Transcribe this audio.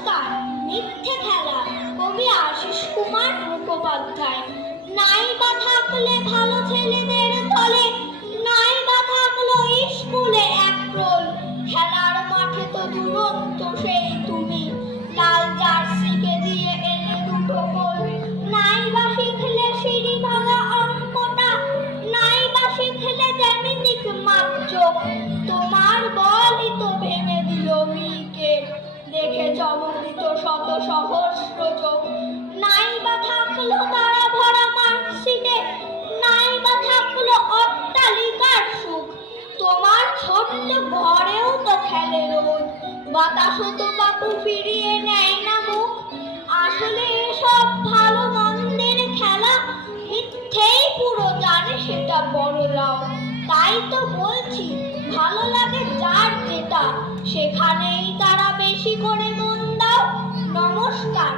নমস্কার। মিথ্যে খেলা, কবি আশিস কুমার মুখোপাধ্যায়। নাই বা থাকলে ভালো ছেলেদের দলে, নাই বা থাকলো স্কুলে একরোল, খেলার মাঠে তো দুরন্ত সেই তুমি, লাল জার্সিকে দিয়ে এলে দুটো গোল। নাই বা শিখলে সিঁড়ি ভাঙা অঙ্কটা, নাই বা শিখলে জ্যামিতিক মাপজোক, তোমার বলই তো ভেঙে দিল উইকেট, দেখে চমক দিত শত সহস্র চোখ। নাই বা থাকলো তারা ভরা মার্কশিটে, নাই বা থাকলো অট্টালিকার সুখ, তোমার ছোট্ট ঘরেও তো খেলে রোজ, বাতাসও তো বাপু ফিরিয়ে নেয় না মুখ। আসলে এসব ভালো মন্দের খেলা, মিথ্যেই পুরো জানে সেটা বড়রাও। তাই তো বলছি, ভালো লাগে যার যেটা, সেখানেই তারা বেশি করে মন দাও। নমস্কার।